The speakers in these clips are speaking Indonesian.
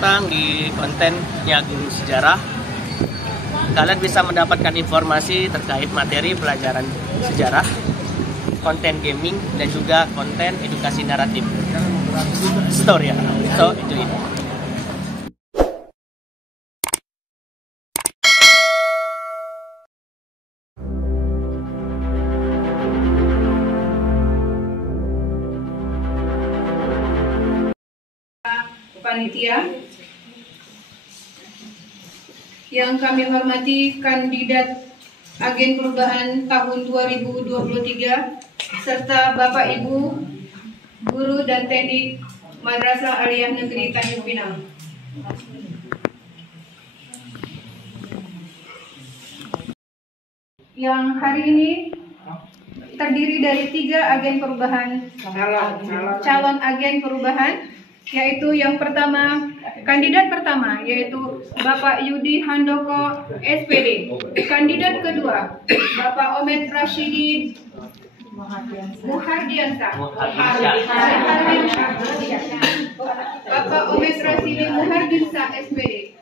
datang di kontennya Guru Sejarah. Kalian bisa mendapatkan informasi terkait materi pelajaran sejarah, konten gaming, dan juga konten edukasi naratif. Story ya. So, itu ini. Panitia yang kami hormati kandidat agen perubahan tahun 2023 serta Bapak Ibu guru dan teknik Madrasah Aliyah Negeri Tanjung Pinang. Yang hari ini terdiri dari 3 agen perubahan, calon agen perubahan, yaitu yang pertama, kandidat pertama yaitu Bapak Yudi Handoko SPD. Kandidat kedua Bapak Omed Rashidi Muhardiansa. Bapak Omed Rashidi Muhardiansa SPD.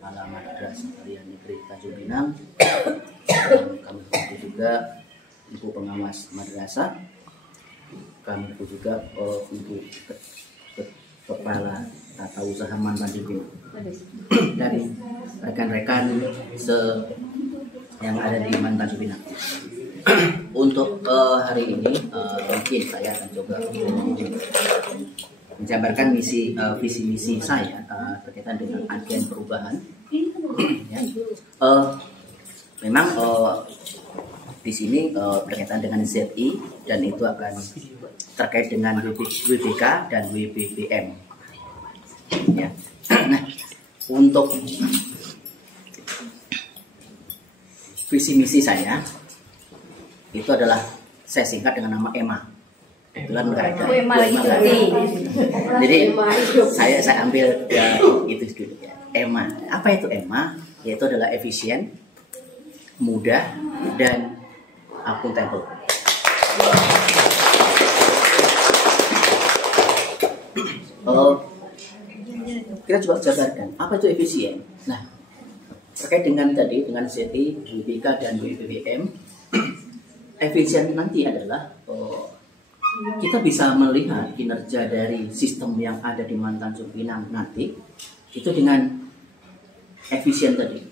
Kepala Madrasah Aliyah Negeri Tanjung Pinang. Kami hormati juga Ibu Pengawas Madrasah. Kami juga Ibu Kepala Tata Usaha Man Tanjung Pinang dan rekan-rekan yang ada di Man Tanjung Pinang. Untuk hari ini mungkin saya akan coba menjabarkan visi misi saya berkaitan dengan agen perubahan. Ya. Memang di sini berkaitan dengan ZI dan itu akan terkait dengan WBK dan WBBM. Ya. Nah, untuk visi misi saya itu adalah saya singkat dengan nama EMA. Kebetulan nggak ada. Jadi saya ambil itu dulu ya. EMA. Apa itu EMA? Yaitu adalah efisien, mudah, dan akuntabel. Kita coba jabarkan apa itu efisien. Nah, terkait dengan tadi dengan ZI, WBK dan WBBM, efisien nanti adalah kita bisa melihat kinerja dari sistem yang ada di Man Tanjung Pinang nanti itu dengan efisien tadi,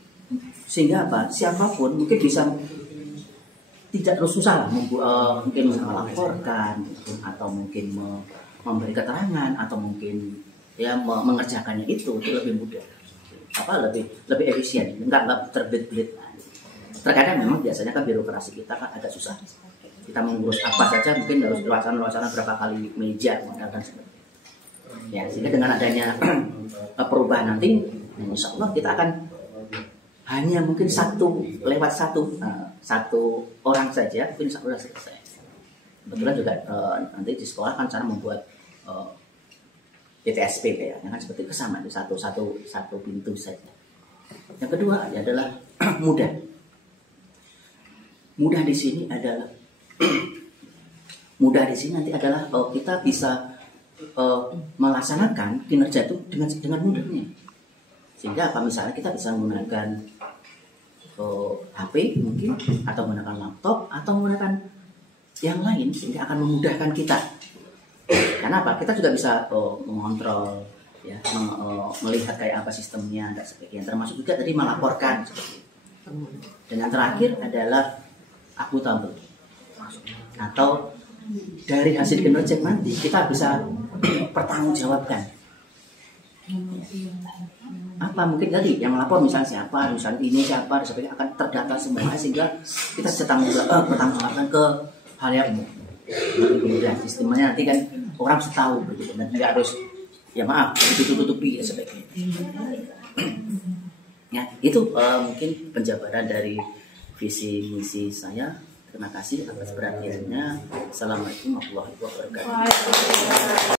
sehingga apa, siapapun mungkin bisa tidak terus susah lah, mungkin melaporkan atau mungkin memberi keterangan atau mungkin ya mengerjakannya itu lebih mudah, lebih efisien, enggak terbelit-belit. Terkadang memang biasanya kan birokrasi kita kan agak susah. Kita mengurus apa saja mungkin harus wacana berapa kali meja dan sebagainya. Ya, sehingga dengan adanya perubahan nanti, insya Allah kita akan hanya mungkin satu orang saja, mungkin insya Allah selesai. Kebetulan juga nanti di sekolah kan cara membuat PTSP ya, kan seperti kesamaan itu satu pintu saja. Yang kedua adalah mudah. Mudah di sini nanti adalah kita bisa melaksanakan kinerja itu dengan mudahnya. Sehingga apa, misalnya kita bisa menggunakan HP mungkin, atau menggunakan laptop, atau menggunakan yang lain, sehingga akan memudahkan kita. Karena apa? Kita juga bisa mengontrol, ya, melihat kayak apa sistemnya dan sebagainya. Termasuk juga tadi melaporkan. Dan yang terakhir adalah akuntabel, atau dari hasil kinerja nanti kita bisa pertanggungjawabkan. Apa mungkin tadi yang melapor misalnya siapa, misalnya ini siapa, sebagainya akan terdata semua, sehingga kita bisa pertanggungjawabkan ke hal yang umum. Kemudian sistemnya nanti kan orang bisa tahu begitu, dan tidak harus ya maaf ditutup-tutupi dan sebagainya. Ya, itu mungkin penjabaran dari visi misi saya. Terima kasih atas perhatiannya. Assalamualaikum warahmatullahi wabarakatuh.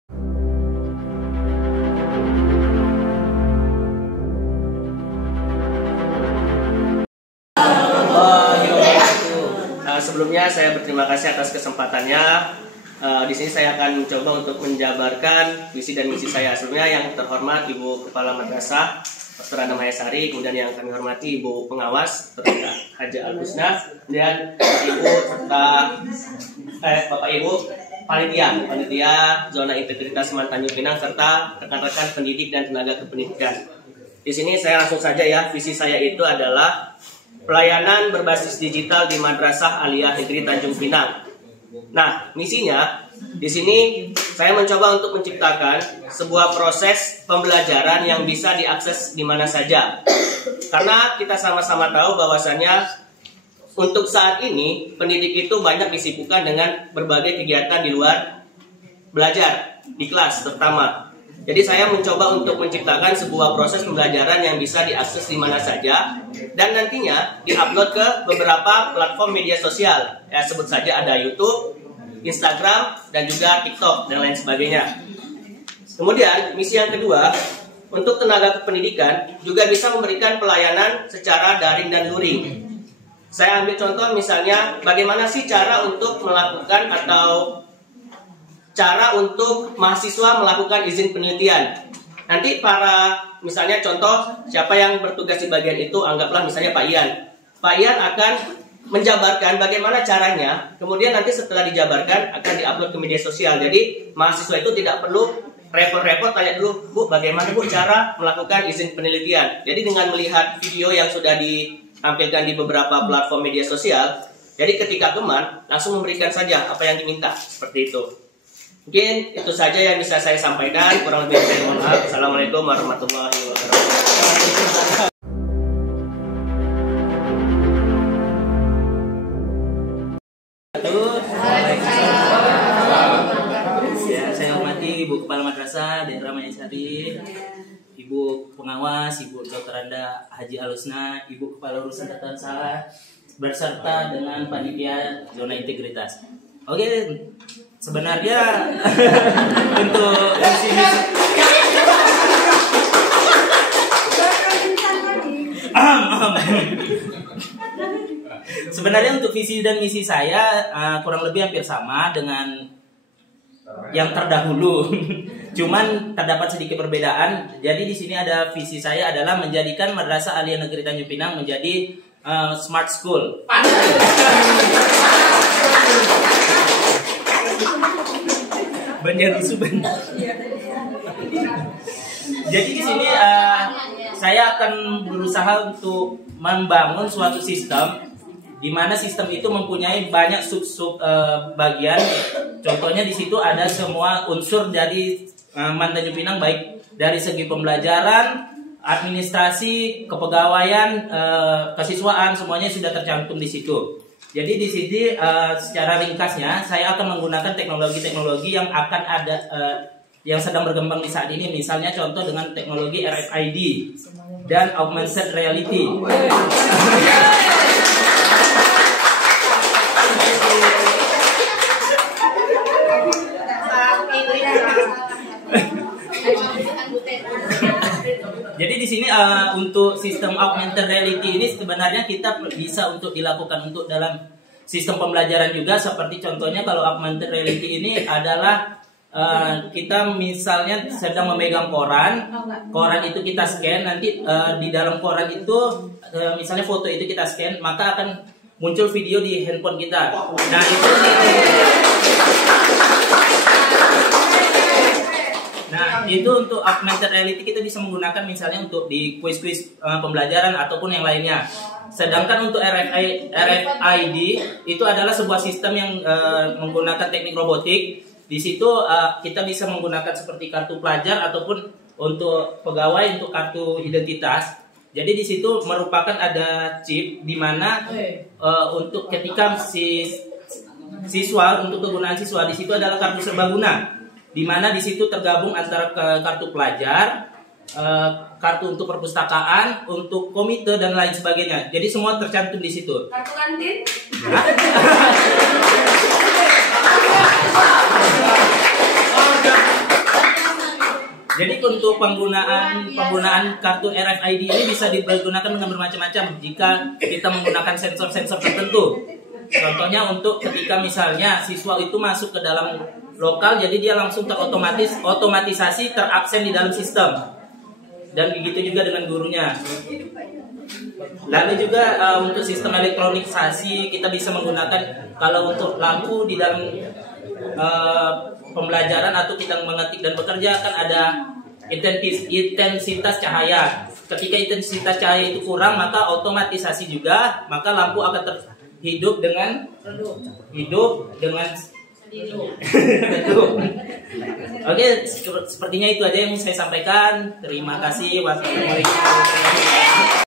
Sebelumnya saya berterima kasih atas kesempatannya. Di sini saya akan mencoba untuk menjabarkan visi dan misi saya. Sebelumnya yang terhormat Ibu Kepala Madrasah Dr. Ana Mahesari, kemudian yang kami hormati Ibu Pengawas Dr. Haji Al-Husna, kemudian Ibu serta Bapak Ibu panitia zona integritas Seman Tanjung Pinang serta rekan-rekan pendidik dan tenaga kependidikan. Di sini saya langsung saja ya, visi saya itu adalah pelayanan berbasis digital di Madrasah Aliyah Negeri Tanjung Pinang. Nah, misinya di sini saya mencoba untuk menciptakan sebuah proses pembelajaran yang bisa diakses di mana saja. Karena kita sama-sama tahu bahwasannya untuk saat ini pendidik itu banyak disibukkan dengan berbagai kegiatan di luar belajar di kelas terutama. Jadi saya mencoba untuk menciptakan sebuah proses pembelajaran yang bisa diakses di mana saja dan nantinya diupload ke beberapa platform media sosial. Ya, sebut saja ada YouTube, Instagram, dan juga TikTok dan lain sebagainya. Kemudian misi yang kedua, untuk tenaga kependidikan juga bisa memberikan pelayanan secara daring dan luring. Saya ambil contoh misalnya bagaimana sih cara untuk melakukan atau cara untuk mahasiswa melakukan izin penelitian. Nanti para misalnya contoh siapa yang bertugas di bagian itu, anggaplah misalnya Pak Ian. Pak Ian akan menjabarkan bagaimana caranya, kemudian nanti setelah dijabarkan akan diupload ke media sosial. Jadi mahasiswa itu tidak perlu repot-repot tanya dulu, Bu, bagaimana Bu cara melakukan izin penelitian. Jadi dengan melihat video yang sudah ditampilkan di beberapa platform media sosial, jadi ketika Keman langsung memberikan saja apa yang diminta, seperti itu. Mungkin itu saja yang bisa saya sampaikan. Kurang lebih saya mohon maaf. Assalamualaikum warahmatullahi wabarakatuh. Ya, saya hormati Ibu Kepala Madrasah Daerah Mahesari, Ibu Pengawas, Ibu Dr. Anda Haji Al-Husna, Ibu Kepala Urusan Tata Usaha, berserta dengan panitia zona integritas. Oke, sebenarnya untuk visi-misi sebenarnya untuk visi dan misi saya kurang lebih hampir sama dengan yang terdahulu. Cuman terdapat sedikit perbedaan. Jadi di sini ada visi saya adalah menjadikan Madrasah Aliyah Negeri Tanjung Pinang menjadi smart school. Menjadi Suben. Jadi di sini saya akan berusaha untuk membangun suatu sistem di mana sistem itu mempunyai banyak sub-sub bagian. Contohnya di situ ada semua unsur dari Man Tanjung Pinang, baik dari segi pembelajaran, administrasi, kepegawaian, kesiswaan, semuanya sudah tercantum di situ. Jadi di sini secara ringkasnya saya akan menggunakan teknologi-teknologi yang akan ada yang sedang berkembang di saat ini, misalnya contoh dengan teknologi RFID dan augmented reality. Jadi di sini untuk sistem augmented reality ini sebenarnya kita bisa untuk dilakukan untuk dalam sistem pembelajaran juga, seperti contohnya kalau augmented reality ini adalah kita misalnya sedang memegang koran itu kita scan, nanti di dalam koran itu misalnya foto itu kita scan, maka akan muncul video di handphone kita. Nah itu itu untuk augmented reality kita bisa menggunakan misalnya untuk di kuis-kuis pembelajaran ataupun yang lainnya. Sedangkan untuk RFID itu adalah sebuah sistem yang menggunakan teknik robotik. Di situ kita bisa menggunakan seperti kartu pelajar ataupun untuk pegawai untuk kartu identitas. Jadi di situ merupakan ada chip di mana untuk ketika si siswa, untuk kegunaan siswa di situ adalah kartu serbaguna, di mana di situ tergabung antara kartu pelajar, kartu untuk perpustakaan, untuk komite dan lain sebagainya. Jadi semua tercantum di situ. Kartu kantin? Jadi untuk penggunaan kartu RFID ini bisa digunakan dengan bermacam-macam jika kita menggunakan sensor-sensor tertentu. Contohnya untuk ketika misalnya siswa itu masuk ke dalam lokal, jadi dia langsung otomatisasi terabsen di dalam sistem. Dan begitu juga dengan gurunya. Lalu juga untuk sistem elektronisasi kita bisa menggunakan, kalau untuk lampu di dalam pembelajaran atau kita mengetik dan bekerja kan ada intensitas cahaya. Ketika intensitas cahaya itu kurang, maka otomatisasi juga, maka lampu akan hidup dengan betul. Oke, sepertinya itu aja yang saya sampaikan. Terima kasih. Wassalamualaikum.